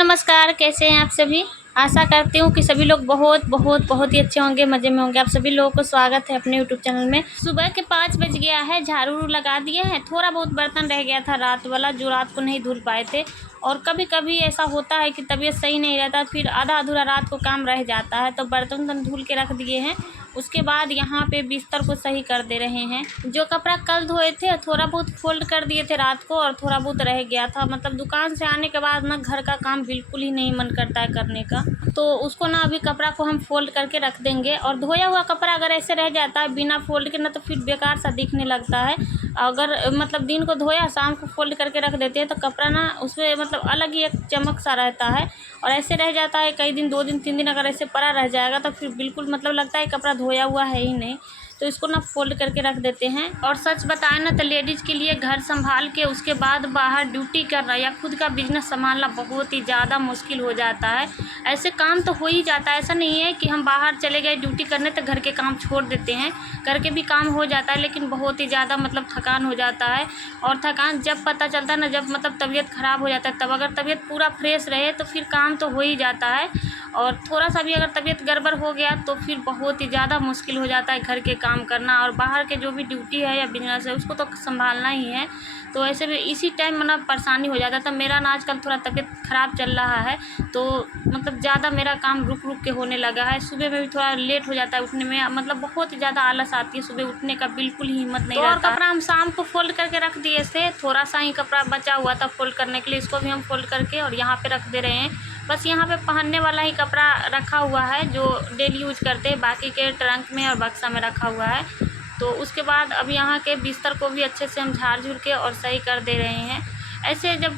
नमस्कार, कैसे हैं आप सभी। आशा करती हूँ कि सभी लोग बहुत बहुत बहुत ही अच्छे होंगे, मज़े में होंगे। आप सभी लोगों को स्वागत है अपने यूट्यूब चैनल में। सुबह के 5 बज गया है, झाड़ू लगा दिए हैं। थोड़ा बहुत बर्तन रह गया था रात वाला, जो रात को नहीं धुल पाए थे। और कभी कभी ऐसा होता है कि तबीयत सही नहीं रहता, फिर आधा अधूरा रात को काम रह जाता है, तो बर्तन धुल के रख दिए हैं। उसके बाद यहाँ पे बिस्तर को सही कर दे रहे हैं। जो कपड़ा कल धोए थे थोड़ा बहुत फोल्ड कर दिए थे रात को, और थोड़ा बहुत रह गया था। मतलब दुकान से आने के बाद ना घर का काम बिल्कुल ही नहीं मन करता है करने का, तो उसको ना अभी कपड़ा को हम फोल्ड करके रख देंगे। और धोया हुआ कपड़ा अगर ऐसे रह जाता है बिना फोल्ड के ना, तो फिर बेकार सा दिखने लगता है। अगर मतलब दिन को धोया शाम को फोल्ड करके रख देते हैं तो कपड़ा ना उसमें मतलब अलग ही एक चमक सा रहता है। और ऐसे रह जाता है कई दिन, 2 दिन 3 दिन अगर ऐसे पड़ा रह जाएगा तो फिर बिल्कुल मतलब लगता है कपड़ा धोया हुआ है ही नहीं। तो इसको ना फोल्ड करके रख देते हैं। और सच बताएं ना तो लेडीज़ के लिए घर संभाल के उसके बाद बाहर ड्यूटी करना या खुद का बिजनेस संभालना बहुत ही ज़्यादा मुश्किल हो जाता है। ऐसे काम तो हो ही जाता है, ऐसा नहीं है कि हम बाहर चले गए ड्यूटी करने तो घर के काम छोड़ देते हैं। घर के भी काम हो जाता है, लेकिन बहुत ही ज़्यादा मतलब थकान हो जाता है। और थकान जब पता चलता है ना, जब मतलब तबीयत ख़राब हो जाता है, तब अगर तबीयत पूरा फ्रेश रहे तो फिर काम तो हो ही जाता है। और थोड़ा सा भी अगर तबीयत गड़बड़ हो गया तो फिर बहुत ही ज़्यादा मुश्किल हो जाता है घर के काम करना। और बाहर के जो भी ड्यूटी है या बिजनेस है उसको तो संभालना ही है। तो ऐसे में इसी टाइम मतलब परेशानी हो जाता था। मेरा ना आजकल थोड़ा तबीयत ख़राब चल रहा है, तो मतलब ज़्यादा मेरा काम रुक रुक के होने लगा है। सुबह में भी थोड़ा लेट हो जाता है उठने में, मतलब बहुत ही ज़्यादा आलस आती है, सुबह उठने का बिल्कुल ही हिम्मत नहीं रहता। और कपड़ा हम शाम को फोल्ड करके रख दिए थे, थोड़ा सा ही कपड़ा बचा हुआ था फोल्ड करने के लिए, इसको भी हम फोल्ड करके और यहाँ पे रख दे रहे हैं। बस यहाँ पे पहनने वाला ही कपड़ा रखा हुआ है जो डेली यूज करते हैं, बाकी के ट्रंक में और बक्सा में रखा हुआ है। तो उसके बाद अब यहाँ के बिस्तर को भी अच्छे से हम झाड़ झूड़ के और सही कर दे रहे हैं। ऐसे जब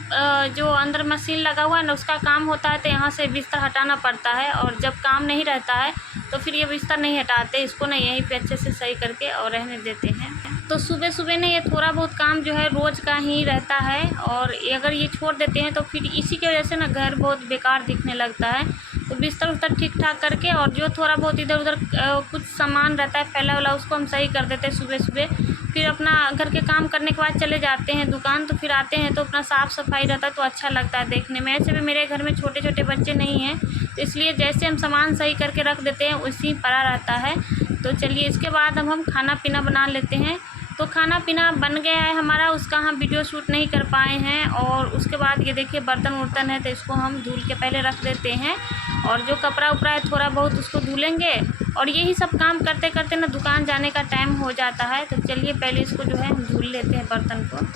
जो अंदर मशीन लगा हुआ है ना उसका काम होता है तो यहाँ से बिस्तर हटाना पड़ता है, और जब काम नहीं रहता है तो फिर ये बिस्तर नहीं हटाते, इसको ना यहीं पे अच्छे से सही करके और रहने देते हैं। तो सुबह सुबह ना ये थोड़ा बहुत काम जो है रोज़ का ही रहता है, और अगर ये छोड़ देते हैं तो फिर इसी की वजह से ना घर बहुत बेकार दिखने लगता है। तो बिस्तर उस्तर ठीक ठाक करके और जो थोड़ा बहुत इधर उधर कुछ सामान रहता है फैला वाला उसको हम सही कर देते हैं सुबह सुबह। फिर अपना घर के काम करने के बाद चले जाते हैं दुकान, तो फिर आते हैं तो अपना साफ़ सफाई रहता है तो अच्छा लगता है देखने में। ऐसे भी मेरे घर में छोटे छोटे बच्चे नहीं हैं, तो इसलिए जैसे हम सामान सही करके रख देते हैं उसी पड़ा रहता है। तो चलिए इसके बाद अब हम खाना पीना बना लेते हैं। तो खाना पीना बन गया है हमारा, उसका हम वीडियो शूट नहीं कर पाए हैं। और उसके बाद ये देखिए बर्तन वर्तन है तो इसको हम धुल के पहले रख देते हैं, और जो कपड़ा उपड़ा है थोड़ा बहुत उसको धुलेंगे। और यही सब काम करते करते ना दुकान जाने का टाइम हो जाता है। तो चलिए पहले इसको जो है हम धुल लेते हैं बर्तन को।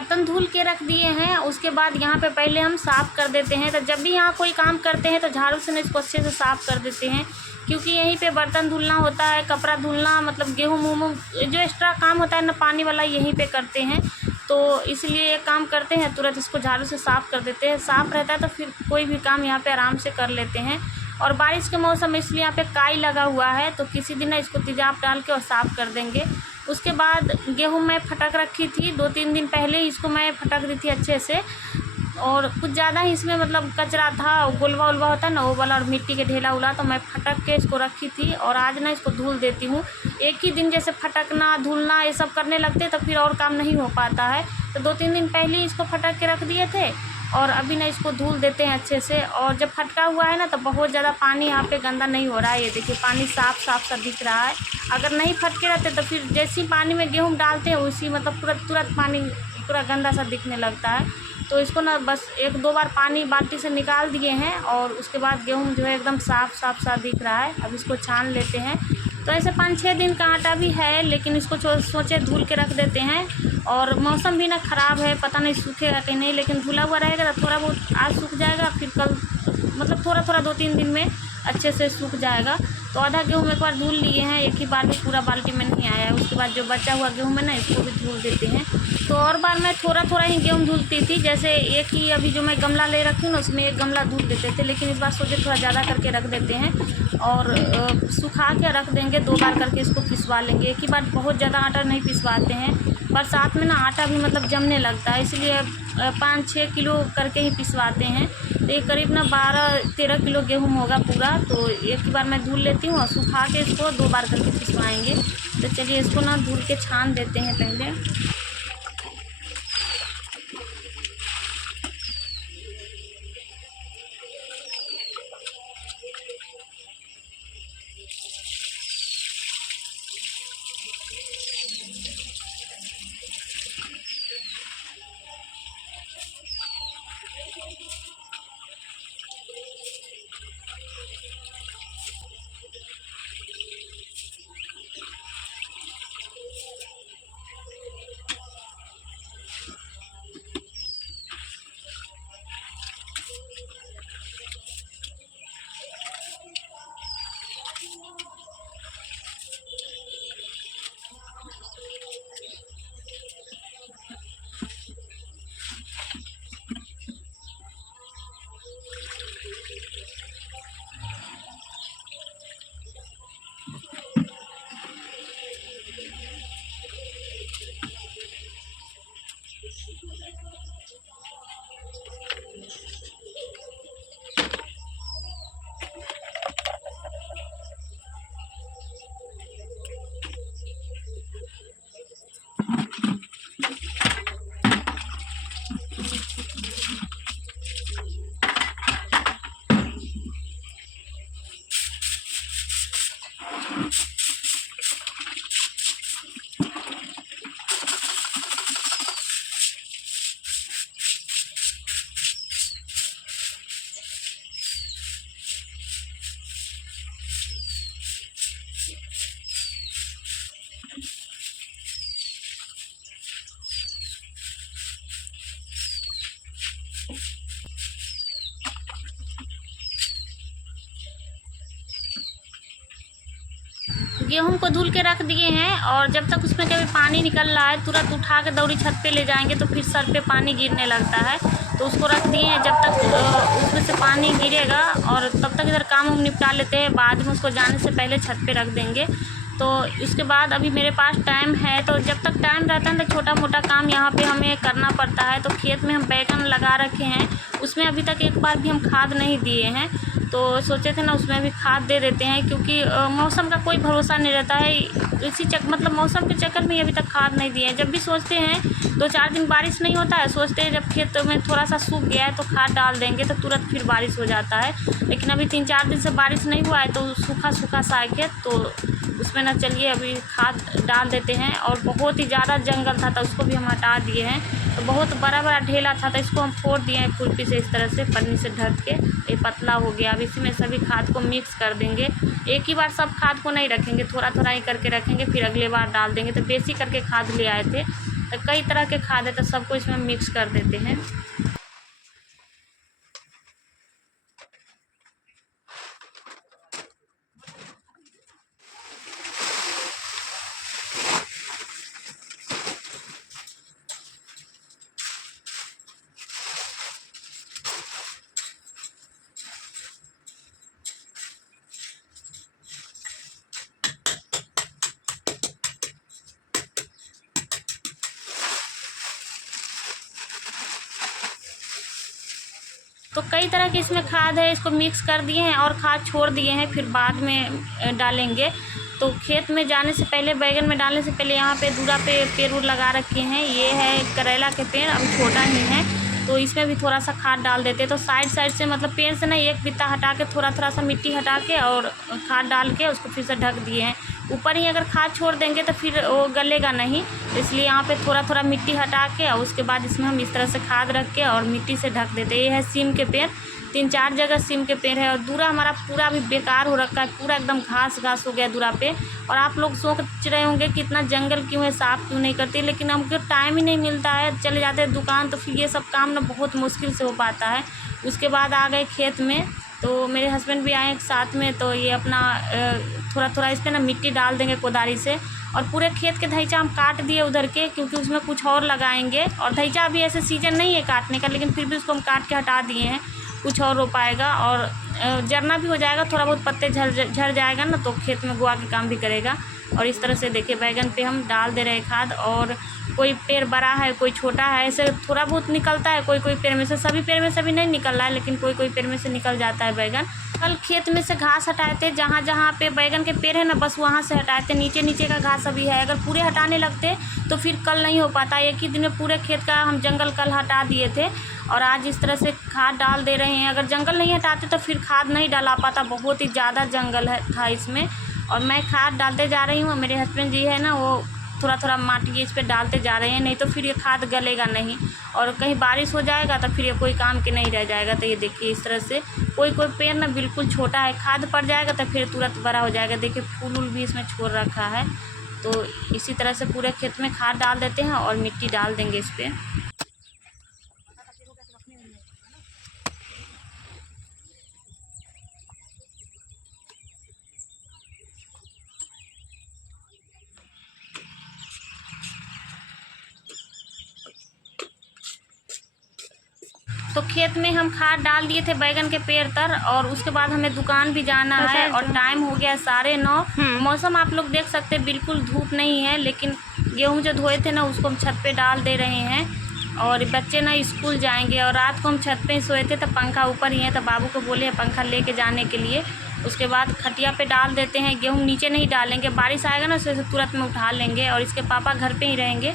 बर्तन धुल के रख दिए हैं। उसके बाद यहाँ पे पहले हम साफ़ कर देते हैं। तो जब भी यहाँ कोई काम करते हैं तो झाड़ू से ना इसको अच्छे से साफ़ कर देते हैं, क्योंकि यहीं पे बर्तन धुलना होता है, कपड़ा धुलना, मतलब गेहूँ वूहूँ जो एक्स्ट्रा काम होता है ना पानी वाला, यहीं पे करते हैं। तो इसलिए ये काम करते हैं, तुरंत इसको झाड़ू से साफ़ कर देते हैं। साफ़ रहता है तो फिर कोई भी काम यहाँ पे आराम से कर लेते हैं। और बारिश के मौसम में इसलिए यहाँ पे काई लगा हुआ है, तो किसी दिन ना इसको तेजाब डाल के और साफ़ कर देंगे। उसके बाद गेहूँ मैं फटक रखी थी, 2-3 दिन पहले ही इसको मैं फटक दी थी अच्छे से। और कुछ ज़्यादा ही इसमें मतलब कचरा था, गोलवा उलवा होता है ना वो वाला, और मिट्टी के ढेला उला, तो मैं फटक के इसको रखी थी। और आज ना इसको धुल देती हूँ। एक ही दिन जैसे फटकना धुलना ये सब करने लगते तो फिर और काम नहीं हो पाता है। तो 2-3 दिन पहले ही इसको फटक के रख दिए थे, और अभी ना इसको धुल देते हैं अच्छे से। और जब फटका हुआ है ना तो बहुत ज़्यादा पानी यहाँ पे गंदा नहीं हो रहा है। ये देखिए पानी साफ़ साफ़ सा दिख रहा है। अगर नहीं फटके रहते तो फिर जैसे ही पानी में गेहूँ डालते हैं उसी मतलब तुरंत पानी पूरा गंदा सा दिखने लगता है। तो इसको ना बस 1-2 बार पानी बाल्टी से निकाल दिए हैं, और उसके बाद गेहूँ जो है एकदम साफ़ सा दिख रहा है। अब इसको छान लेते हैं। तो ऐसे 5-6 दिन का आटा भी है, लेकिन इसको सोचे धुल के रख देते हैं। और मौसम भी ना ख़राब है, पता नहीं सूखेगा कि नहीं, लेकिन धुला हुआ रहेगा तो थोड़ा बहुत आज सूख जाएगा, फिर कल मतलब थोड़ा 2-3 दिन में अच्छे से सूख जाएगा। तो आधा गेहूँ एक बार धुल लिए हैं, एक ही बार में पूरा बाल्टी में नहीं आया है। उसके बाद जो बचा हुआ गेहूँ में ना इसको भी धुल देते हैं। तो और बार मैं थोड़ा ही गेहूँ धुलती थी, जैसे एक ही अभी जो मैं गमला ले रखी हूँ ना उसमें एक गमला धुल देते थे, लेकिन इस बार सोचे थोड़ा ज़्यादा करके रख देते हैं और सुखा के रख देंगे। 2 बार करके इसको पिसवा लेंगे, एक ही बार बहुत ज़्यादा आटा नहीं पिसवाते हैं। बरसात में ना आटा भी मतलब जमने लगता है, इसलिए 5-6 किलो करके ही पिसवाते हैं। तो ये करीब ना 12-13 किलो गेहूँ होगा पूरा। तो एक ही बार मैं धुल लेती हूँ और सुखा के इसको 2 बार करके पिसवाएंगे। तो चलिए इसको ना धुल के छान देते हैं पहले। गेहूं को धुल के रख दिए हैं, और जब तक उसमें कभी पानी निकल रहा है तुरंत उठा के दौड़ी छत पे ले जाएंगे तो फिर सर पे पानी गिरने लगता है। तो उसको रख दिए हैं, जब तक उसमें से पानी गिरेगा और तब तक इधर काम निपटा लेते हैं। बाद में उसको जाने से पहले छत पे रख देंगे। तो इसके बाद अभी मेरे पास टाइम है, तो जब तक टाइम रहता है तो छोटा मोटा काम यहाँ पे हमें करना पड़ता है। तो खेत में हम बैगन लगा रखे हैं, उसमें अभी तक एक बार भी हम खाद नहीं दिए हैं। तो सोचे थे ना उसमें भी खाद दे देते हैं, क्योंकि मौसम का कोई भरोसा नहीं रहता है। इसी मतलब मौसम के चक्कर में अभी तक खाद नहीं दिए हैं। जब भी सोचते हैं 2-4 दिन बारिश नहीं होता है, सोचते हैं जब खेत में थोड़ा सा सूख गया है तो खाद डाल देंगे, तो तुरंत फिर बारिश हो जाता है। लेकिन अभी 3-4 दिन से बारिश नहीं हुआ है तो सूखा सा है खेत, तो उसमें ना चलिए अभी खाद डाल देते हैं। और बहुत ही ज़्यादा जंगल था तो उसको भी हम हटा दिए हैं। तो बहुत बड़ा ढेला था तो इसको हम फोड़ दिए हैं खुरपी से, इस तरह से पन्नी से ढक के। ये पतला हो गया। अब इसी में सभी खाद को मिक्स कर देंगे। एक ही बार सब खाद को नहीं रखेंगे, थोड़ा ही करके रखेंगे, फिर अगले बार डाल देंगे। तो देसी करके खाद ले आए थे, तो कई तरह के खाद है, तो सबको इसमें मिक्स कर देते हैं। तो कई तरह की इसमें खाद है, इसको मिक्स कर दिए हैं और खाद छोड़ दिए हैं, फिर बाद में डालेंगे। तो खेत में जाने से पहले, बैगन में डालने से पहले यहाँ पे दूरा पे पेड़ उड़ लगा रखे हैं। ये है करेला के पेड़, अभी छोटा ही है, तो इसमें भी थोड़ा सा खाद डाल देते हैं। तो साइड से मतलब पेड़ से ना एक बित्ता हटा के थोड़ा सा मिट्टी हटा के और खाद डाल के उसको फिर से ढक दिए हैं। ऊपर ही अगर खाद छोड़ देंगे तो फिर वो गलेगा नहीं, इसलिए यहाँ पे थोड़ा मिट्टी हटा के और उसके बाद इसमें हम इस तरह से खाद रख के और मिट्टी से ढक देते हैं। ये है सीम के पेड़, 3-4 जगह सीम के पेड़ है। और दूरा हमारा पूरा भी बेकार हो रखा है, पूरा एकदम घास हो गया दूरा पे। और आप लोग सोच रहे होंगे कि इतना जंगल क्यों है, साफ़ क्यों नहीं करते, लेकिन हमको टाइम ही नहीं मिलता है, चले जाते हैं दुकान, तो फिर ये सब काम ना बहुत मुश्किल से हो पाता है। उसके बाद आ गए खेत में, तो मेरे हस्बैंड भी आए साथ में, तो ये अपना थोड़ा इस पर ना मिट्टी डाल देंगे कोदारी से। और पूरे खेत के धैचा हम काट दिए उधर के, क्योंकि उसमें कुछ और लगाएंगे। और धैचा अभी ऐसे सीजन नहीं है काटने का, लेकिन फिर भी उसको हम काट के हटा दिए हैं, कुछ और रो पाएगा और जरना भी हो जाएगा, थोड़ा बहुत पत्ते झड़ जाएगा ना, तो खेत में गुआ के काम भी करेगा। और इस तरह से देखिए बैगन पे हम डाल दे रहे हैं खाद। और कोई पेड़ बड़ा है, कोई छोटा है, ऐसे थोड़ा बहुत निकलता है कोई पेड़ में से, सभी पेड़ में से भी नहीं निकल रहा है, लेकिन कोई पेड़ में से निकल जाता है बैगन। कल खेत में से घास हटाए थे, जहाँ पे बैगन के पेड़ है ना, बस वहाँ से हटाए थे। नीचे का घास अभी है, अगर पूरे हटाने लगते तो फिर कल नहीं हो पाता। एक ही दिन में पूरे खेत का हम जंगल कल हटा दिए थे और आज इस तरह से खाद डाल दे रहे हैं। अगर जंगल नहीं हटाते तो फिर खाद नहीं डाला पाता, बहुत ही ज़्यादा जंगल था इसमें। और मैं खाद डालते जा रही हूँ, मेरे हस्बैंड जी है ना, वो थोड़ा माटी इस पे डालते जा रहे हैं, नहीं तो फिर ये खाद गलेगा नहीं। और कहीं बारिश हो जाएगा तो फिर ये कोई काम के नहीं रह जाएगा। तो ये देखिए इस तरह से कोई पेड़ ना बिल्कुल छोटा है, खाद पड़ जाएगा तो फिर तुरंत बड़ा हो जाएगा। देखिए फूल भी इसमें छोड़ रखा है। तो इसी तरह से पूरे खेत में खाद डाल देते हैं और मिट्टी डाल देंगे इस पर। तो खेत में हम खाद डाल दिए थे बैगन के पेड़ तर, और उसके बाद हमें दुकान भी जाना है और टाइम हो गया 9:30। मौसम आप लोग देख सकते हैं, बिल्कुल धूप नहीं है, लेकिन गेहूं जो धोए थे ना उसको हम छत पे डाल दे रहे हैं। और बच्चे ना स्कूल जाएंगे, और रात को हम छत पे सोए थे तो पंखा ऊपर ही है, तो बाबू को बोले पंखा लेके जाने के लिए। उसके बाद खटिया पे डाल देते हैं, गेहूँ नीचे नहीं डालेंगे, बारिश आएगा ना उसे तुरंत में उठा लेंगे। और इसके पापा घर पे ही रहेंगे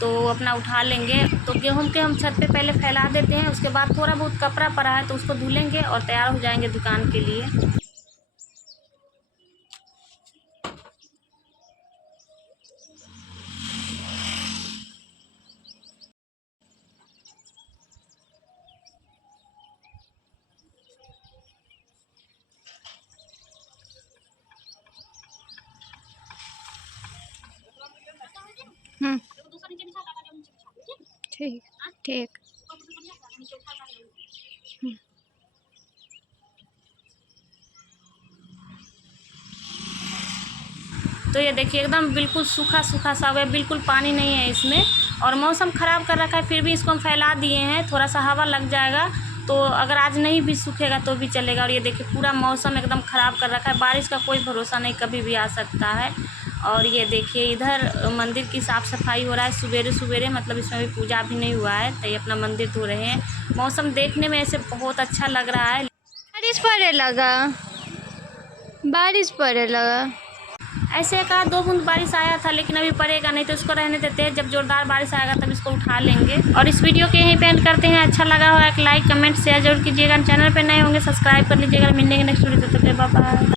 तो अपना उठा लेंगे। तो गेहूं के हम छत पे पहले फैला देते हैं, उसके बाद थोड़ा बहुत कपड़ा पड़ा है तो उसको धुलेंगे और तैयार हो जाएंगे दुकान के लिए। ठीक ठीक। तो ये देखिए एकदम बिल्कुल सूखा सा हो गया, बिल्कुल पानी नहीं है इसमें। और मौसम ख़राब कर रखा है, फिर भी इसको हम फैला दिए हैं, थोड़ा सा हवा लग जाएगा तो अगर आज नहीं भी सूखेगा तो भी चलेगा। और ये देखिए पूरा मौसम एकदम ख़राब कर रखा है, बारिश का कोई भरोसा नहीं, कभी भी आ सकता है। और ये देखिए इधर मंदिर की साफ़ सफाई हो रहा है सवेरे, मतलब इसमें भी पूजा भी नहीं हुआ है, तो ये अपना मंदिर धो रहे हैं। मौसम देखने में ऐसे बहुत अच्छा लग रहा है। बारिश पड़े लगा ऐसे का 2 बूंद बारिश आया था, लेकिन अभी पड़ेगा नहीं, तो इसको रहने देते हैं, जब जोरदार बारिश आएगा तब इसको उठा लेंगे। और इस वीडियो के यहीं पे एंड करते हैं। अच्छा लगा हो एक लाइक कमेंट शेयर जरूर कीजिएगा, चैनल पे नए होंगे सब्सक्राइब कर लीजिएगा। मिलने के नेक्स्ट वीडियो, तब तक बाय बाय।